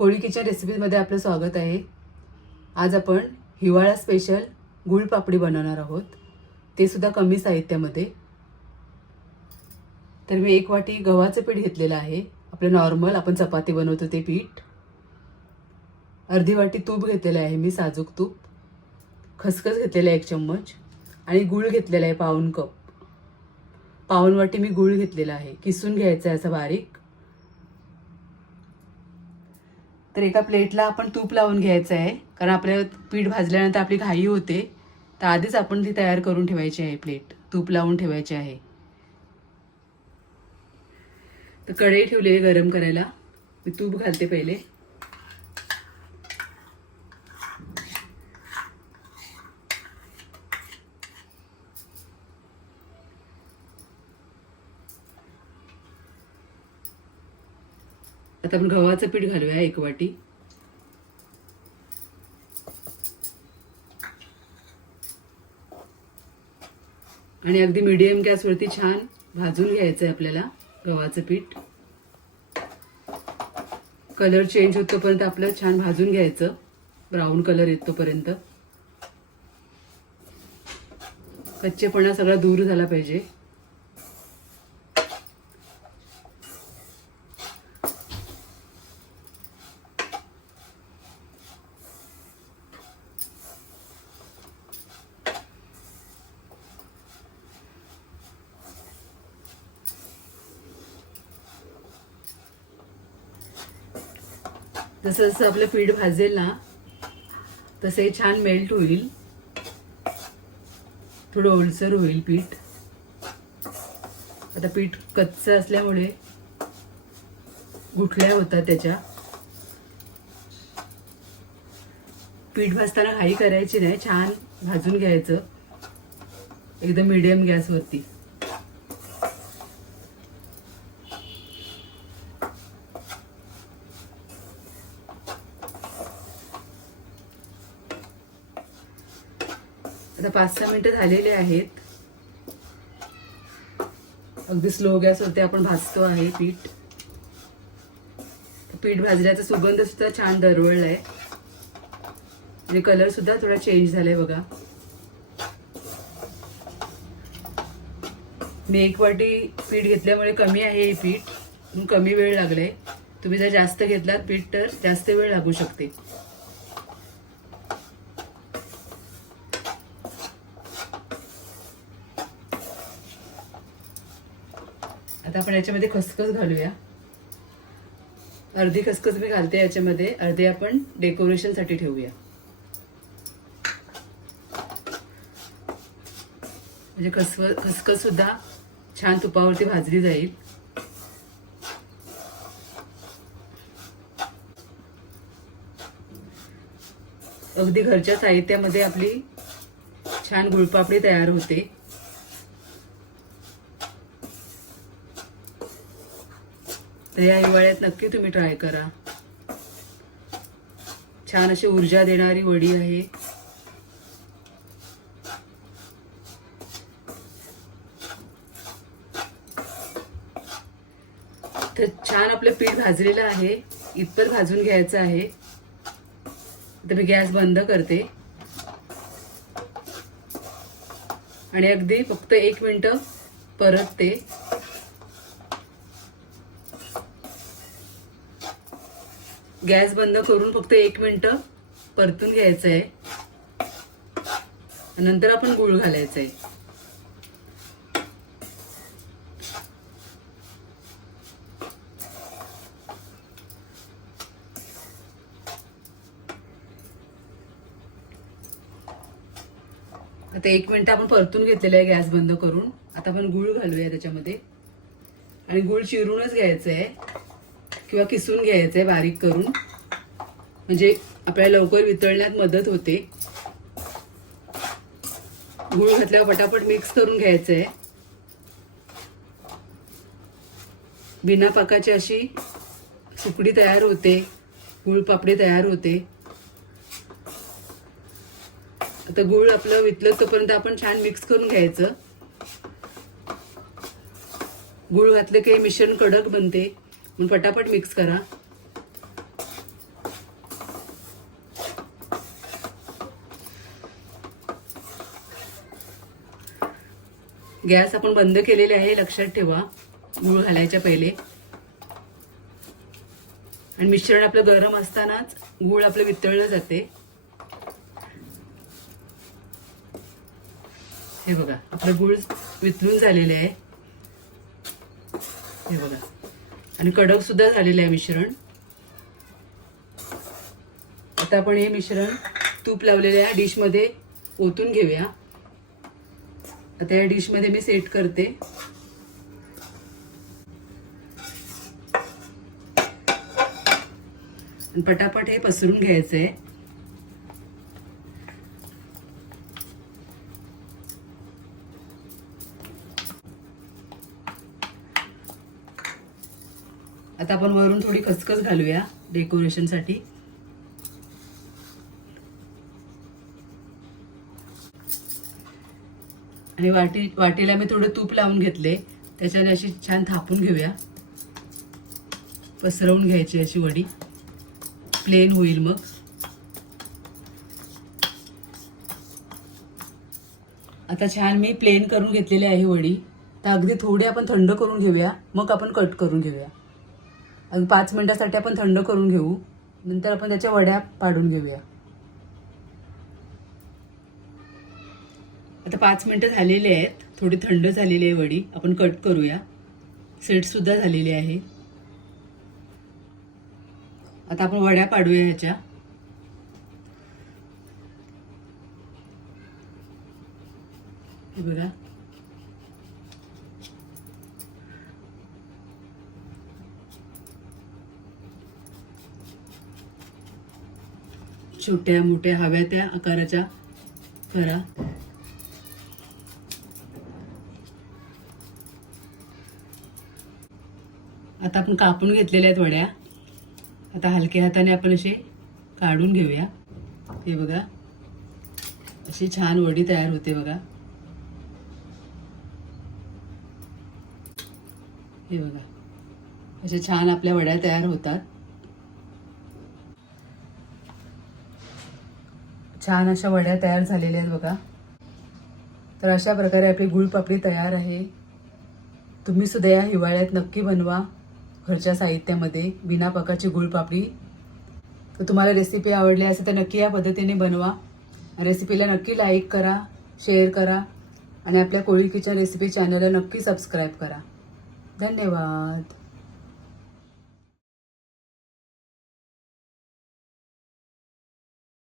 कोळी kitchen रेसिपीमध्ये आपलं स्वागत आहे. आज आपण हिवाळा स्पेशल गुळ पापडी बनवणार आहोत. ते सुद्धा कमी साहित्यामध्ये. तर मी एक वाटी गव्हाचं पीठ घेतलेलं आहे. आपलं नॉर्मल आपण चपाती बनवतो ते पीठ. अर्धी वाटी तूप घेतलेलं आहे मी साजूक तूप. खसखस घेतलेलं आहे एक चम्मच. आणि गूळ घेतलेला आहे पाऊन कप. पाऊन वाटी मी गूळ घेतलेला आहे. किसून घ्यायचा आहे असं बारीक. तर एका प्लेटला आपण तूप लावून घ्यायचं आहे. कारण आपल्या पीठ भाजल्यानंतर आपली घाई होते. तर आधीच आपण ती तयार करून ठेवायची आहे प्लेट. तूप लावून ठेवायची आहे. तर कढई ठेवली आहे गरम करायला. मी तूप घालते पहिले. आता आपण गव्हाचं पीठ घालूया एक वाटी. आणि अगदी मिडियम गॅसवरती छान भाजून घ्यायचं आहे आपल्याला गव्हाचं पीठ. कलर चेंज होतोपर्यंत आपलं छान भाजून घ्यायचं. Brown colour येतोपर्यंत. कच्चेपणा सगळा दूर झाला पाहिजे. जसं जसं आपलं पीठ भाजेल ना तसे छान मेल्ट होईल. थोडं ओलसर होईल पीठ. आता पीठ कच्चं असल्यामुळे गुठल्या होतात त्याच्या. पीठ भाजताना घाई करायची नाही छान भाजून घ्यायचं. एकदम मिडियम गॅसवरती आता पाच सहा मिनिटं झालेले आहेत. अगदी स्लो गॅसवरती आपण भाजतो आहे पीठ. पीठ भाजल्याचा सुगंध सुद्धा छान आहे म्हणजे कलर सुद्धा थोडा चेंज झालाय बघा. मी एक वाटी पीठ घेतल्यामुळे कमी आहे हे पीठ. कमी वेळ लागलाय. तुम्ही जर जास्त घेतलात पीठ तर जास्त वेळ लागू शकते. आपण याच्यामध्ये खसखस घालूया. अर्धी खसखस मी घालते याच्यामध्ये अर्धी आपण डेकोरेशनसाठी ठेवूया. म्हणजे खसव खसखस सुद्धा छान तुपावरती भाजली जाईल. अगदी घरच्या साहित्यामध्ये आपली छान गुळपापडी तयार होते. तर या हिवाळ्यात नक्की तुम्ही ट्राय करा. छान अशी ऊर्जा देणारी वडी आहे. तर छान आपलं पीठ भाजलेलं आहे. इतपत भाजून घ्यायचं आहे. तर मी गॅस बंद करते. आणि अगदी फक्त एक मिनिट परतते. गॅस बंद करून फक्त एक मिनिट परतून घ्यायचं आहे नंतर आपण गुळ घालायचंय. आहे आता एक मिनिट आपण परतून घेतलेलं आहे गॅस बंद करून. आता आपण गुळ घालूया त्याच्यामध्ये. आणि गुळ चिरूनच घ्यायचं आहे किंवा किसून घ्यायचं आहे बारीक करून. म्हणजे आपल्याला लवकर वितळण्यात मदत होते. गुळ घातल्यावर पटापट मिक्स करून घ्यायचं आहे बिना पाकाची अशी सुकडी तयार होते. गुळ पापडी तयार होते. आता गुळ आपलं वितलं तोपर्यंत आपण छान मिक्स करून घ्यायचं. गुळ घातलं की मिश्रण कडक बनते. फटाफट मिक्स करा. गॅस आपण बंद केलेले आहे लक्षात ठेवा. गुळ घालायच्या पहिले. आणि मिश्रण आपलं गरम असतानाच गूळ आपलं वितळलं जाते. हे बघा आपलं गूळ वितळून झालेले आहे. हे बघा. आणि कडक सुद्धा झालेलं आहे मिश्रण. आता आपण हे मिश्रण तूप लावलेल्या डिशमध्ये ओतून घेऊया. आता या डिशमध्ये मी सेट करते. आणि पटापट हे पसरून घ्यायचं आहे आता आपण वरून थोडी खसखस घालूया डेकोरेशनसाठी आणि वाटी वाटीला मी थोडं तूप लावून घेतले. त्याच्याने अशी छान थापून घेऊया. पसरवून घ्यायची अशी वडी. प्लेन होईल मग. आता छान मी प्लेन करून घेतलेली आहे वडी. तर अगदी थोडी आपण थंड करून घेऊया. मग आपण कट करून घेऊया. अगदी पाच मिनिटासाठी आपण थंड करून घेऊ. नंतर आपण त्याच्या वड्या पाडून घेऊया. आता पाच मिनटं झालेली आहेत. थोडी थंड झालेली आहे वडी. आपण कट करूया. सेटसुद्धा झालेली आहे. आता आपण वड्या पाडूया ह्याच्या. बघा. छोट्या मोठ्या हव्या त्या आकाराच्या. करा. आता आपण कापून घेतलेल्या आहेत वड्या. आता हलक्या हाताने आपण असे काढून घेऊया. हे बघा. अशी छान वडी तयार होते बघा. हे बघा. अशा छान आपल्या वड्या तयार होतात. छान अशा वड्या तयार झालेल्या आहेत बघा. तर अशा प्रकारे आपली गुळपापडी तयार आहे. तुम्ही सुद्धा या हिवाळ्यात नक्की बनवा घरच्या साहित्यामध्ये बिना पकाची गुळपापडी. तर तुम्हाला रेसिपी आवडली असेल तर नक्की या पद्धतीने बनवा. रेसिपीला नक्की लाईक करा शेअर करा आणि आपल्या कोळी किचन रेसिपी चॅनलला नक्की सबस्क्राईब करा. धन्यवाद.